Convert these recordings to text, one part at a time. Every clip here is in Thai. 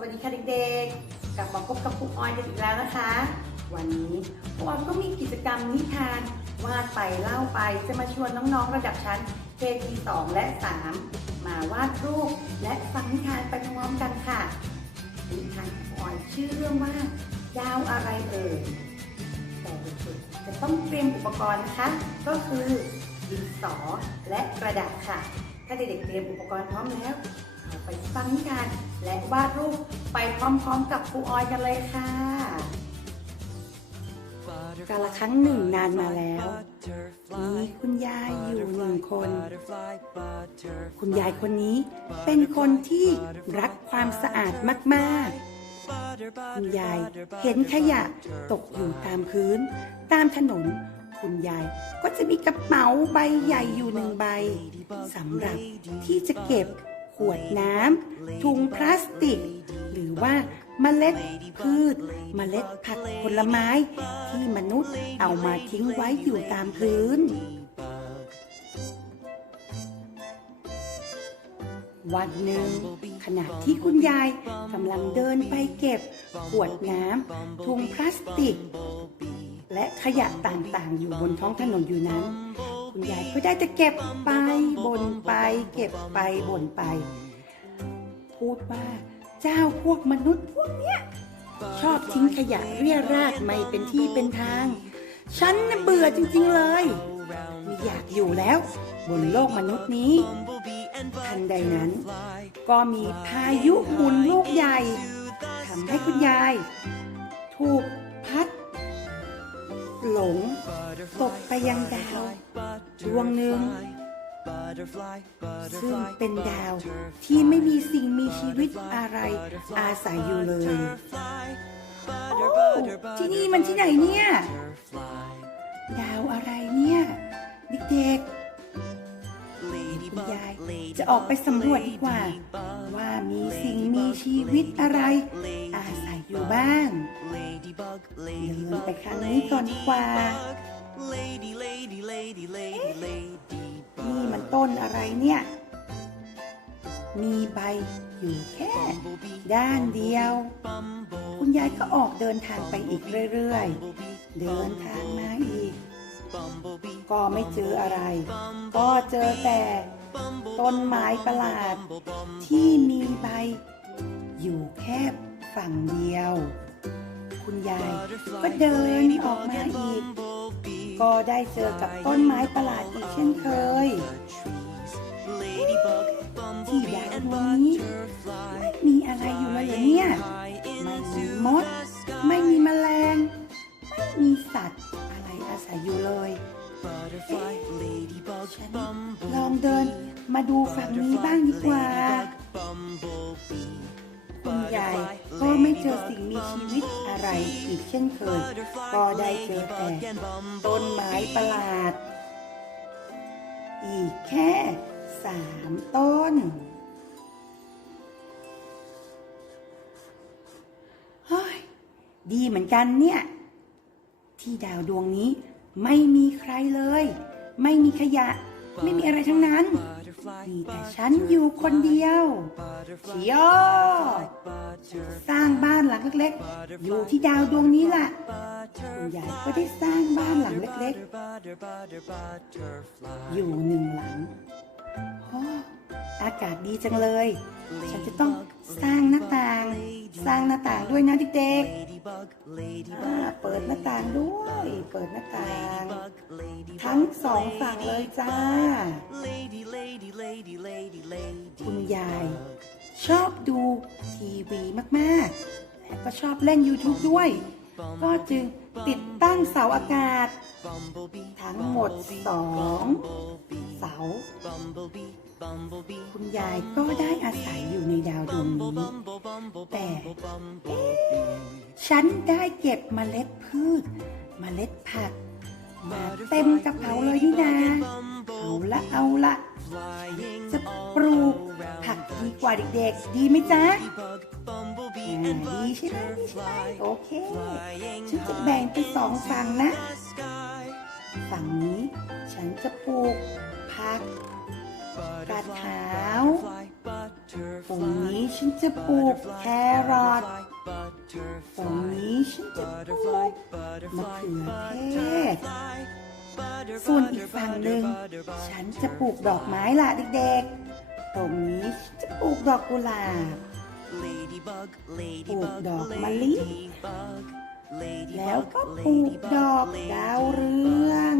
วัสดีค่ะเด็กๆ กลับมาพบกับครูออยกันอีกแล้วนะคะ วันนี้ครูออยก็มีกิจกรรมนิทานวาดไปเล่าไปจะมาชวนน้องๆ ระดับชั้นเ KG 2และ 3 มาวาดรูปและฟังนิทานไปพร้อมกันค่ะ นิทานของครูออยชื่อเรื่องว่าดาวอะไรเอ่ยแต่เด็กๆจะต้องเตรียมอุปกรณ์นะคะ ก็คือดินสอและกระดาษค่ะ ถ้าเด็กๆเตรียมอุปกรณ์พร้อมแล้วเราไปฟังนิทานและวาดรูปไปพร้อมๆกับครูออยกันเลยค่ะกาลครั้งหนึ่งนานมาแล้วมีคุณยายอยู่หนึ่งคน คุณยายคนนี้เป็นคนที่รักความสะอาดมากๆ คุณยายเห็นขยะตกอยู่ตามพื้น ตามถนน คุณยาย ก็จะมีกระเป๋าใบใหญ่อยู่หนึ่งใบสำหรับที่จะเก็บขวดน้ำถุงพลาสติก หรือว่าเมล็ดพืช เมล็ดผักผลไม้ ที่มนุษย์เอามาทิ้งไว้อยู่ตามพื้น วันหนึ่งขณะที่คุณยายกำลังเดินไปเก็บขวดน้ำถุงพลาสติก และขยะต่างๆ อยู่บนท้องถนนอยู่นั้น คุณยายก็ได้แต่เก็บไปบ่นไป เก็บไปบ่นไป พูดว่าเจ้าพวกมนุษย์พวกเนี้ยชอบทิ้งขยะเรี่ยราดไม่เป็นที่เป็นทาง ฉันเบื่อจริงๆเลยไม่อยากอยู่แล้ว บนโลกมนุษย์นี้ ทันใดนั้น ก็มีพายุหมุนลูกใหญ่ทำให้คุณยาย ถูก ตกไปยังดาวดวงหนึ่งซึ่งเป็นดาวที่ไม่มีสิ่งมีชีวิตอะไรอาศัยอยู่เลย โอ้ที่นี่มันที่ไหนเนี่ย ดาวอะไรเนี่ยเด็กๆคุณยายจะออกไปสำรวจดีกว่า ว่ามีสิ่งมีชีวิตอะไร อาศัยอยู่บ้างเดินไปครั้งนี้ก่อนดีกว่านี่มันต้นอะไรเนี่ย มีใบอยู่แค่ ด้านเดียว คุณยายก็ออกเดินทางไปอีกเรื่อยๆ เดินทางมาอีก ก็ไม่เจออะไร ก็เจอแต่ ต้นไม้ประหลาด ที่มีใบ อยู่แค่ฝั่งเดียว คุณยายก็เดินออกมาอีก ก็ได้เจอกับต้นไม้ประหลาดอีกเช่นเคย ที่ดาวดวงนี้ไม่มีอะไรอยู่เลยเหรอเนี่ย กว่า คุณยายก็ไม่เจอสิ่งมีชีวิตอะไรอีกเช่นเคย ก็ได้เจอแต่ต้นไม้ประหลาด อีกแค่สามต้นเฮ้ยดีเหมือนกันเนี่ย ที่ดาวดวงนี้ไม่มีใครเลย ไม่มีขยะ ไม่มีอะไรทั้งนั้น มีแต่ฉันอยู่คนเดียวเชียวสร้างบ้านหลังเล็กๆ อยู่ที่ดาวดวงนี้ล่ะคุณยายก็ได้สร้างบ้านหลังเล็กๆ อยู่หนึ่งหลัง อ้อากาศดีจังเลย ฉันจะต้องสร้างหน้าต่าง สร้างหน้าต่างด้วยนะเด็กๆอ่าเปิดหน้าต่างด้วย เปิดหน้าต่าง ทั้งสองฝั่งเลยจ้า คุณยายชอบดูทีวีมากๆและก็ชอบเล่น YouTube ด้วย ก็จึงติดตั้งเสาอากาศ ทั้งหมดสองเสา คุณยายก็ได้อาศัยอยู่ในดาวดวงนี้ แต่ฉันได้เก็บเมล็ดพืชเมล็ดผัก มาเต็มกระเป๋าเลยนี่นาเอาละเอาละจะปลูกผักดีกว่าเด็กๆ ดีไหมจ๊ะดีใช่ไหมดีใช่ไหมโอเค ฉันจะแบ่งเป็นสองฝั่งนะ ฝั่งนี้ฉันจะปลูกผัก กาดขาวตรงนี้ฉันจะปลูกแครอทตรงนี้ฉันจะปลูกมะเขือเทศ ส่วนอีกฝั่งหนึ่งฉันจะปลูกดอกไม้ล่ะเด็กๆ ตรงนี้ฉันจะปลูกดอกกุหลาบปลูกดอกมะลิ แล้วก็ปลูกดอกดาวเรือง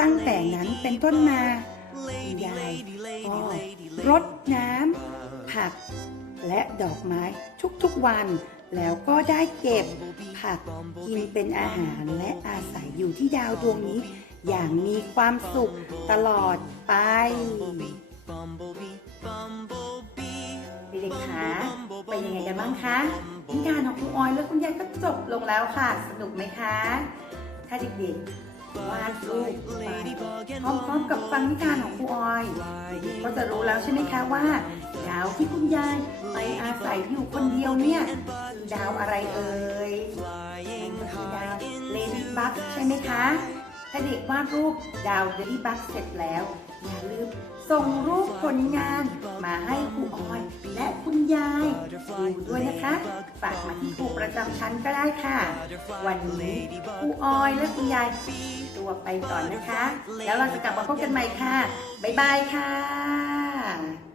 ตั้งแต่นั้นเป็นต้นมายายก็รดน้ำผัก และดอกไม้ทุกๆวัน แล้วก็ได้เก็บผักกินเป็นอาหารและอาศัยอยู่ที่ดาวดวงนี้ อย่างมีความสุขตลอดไป ด็กๆคะเป็นยังไงกันบ้างคะนิทานของครูออยและคุณยายก็จบลงแล้วค่ะ สนุกไหมคะ ถ้าเด็กๆวาดรูปไปพร้อมๆกับฟังนิทานของครูออยกๆก็จะรู้แล้วใช่ไหมคะว่า ดาวที่คุณยายไปอาศัยอยู่คนเดียวเนี่ยคือดาวอะไรเอ่ยนั่นก็คือดาวเลดี้บัคใช่ไหมคะ ถ้าเด็กวาดรูปดาวเดลดี้บัคเสร็จแล้ว อย่าลืมส่งรูปผลงานมาให้ครูออยและคุณยายดูด้วยนะคะฝากมาที่ครูประจำชั้นก็ได้ค่ะ วันนี้ครูออยและคุณยายตัวไปก่อนนะคะ แล้วเราจะกลับมาพบกันใหม่ค่ะ บ๊ายบายค่ะ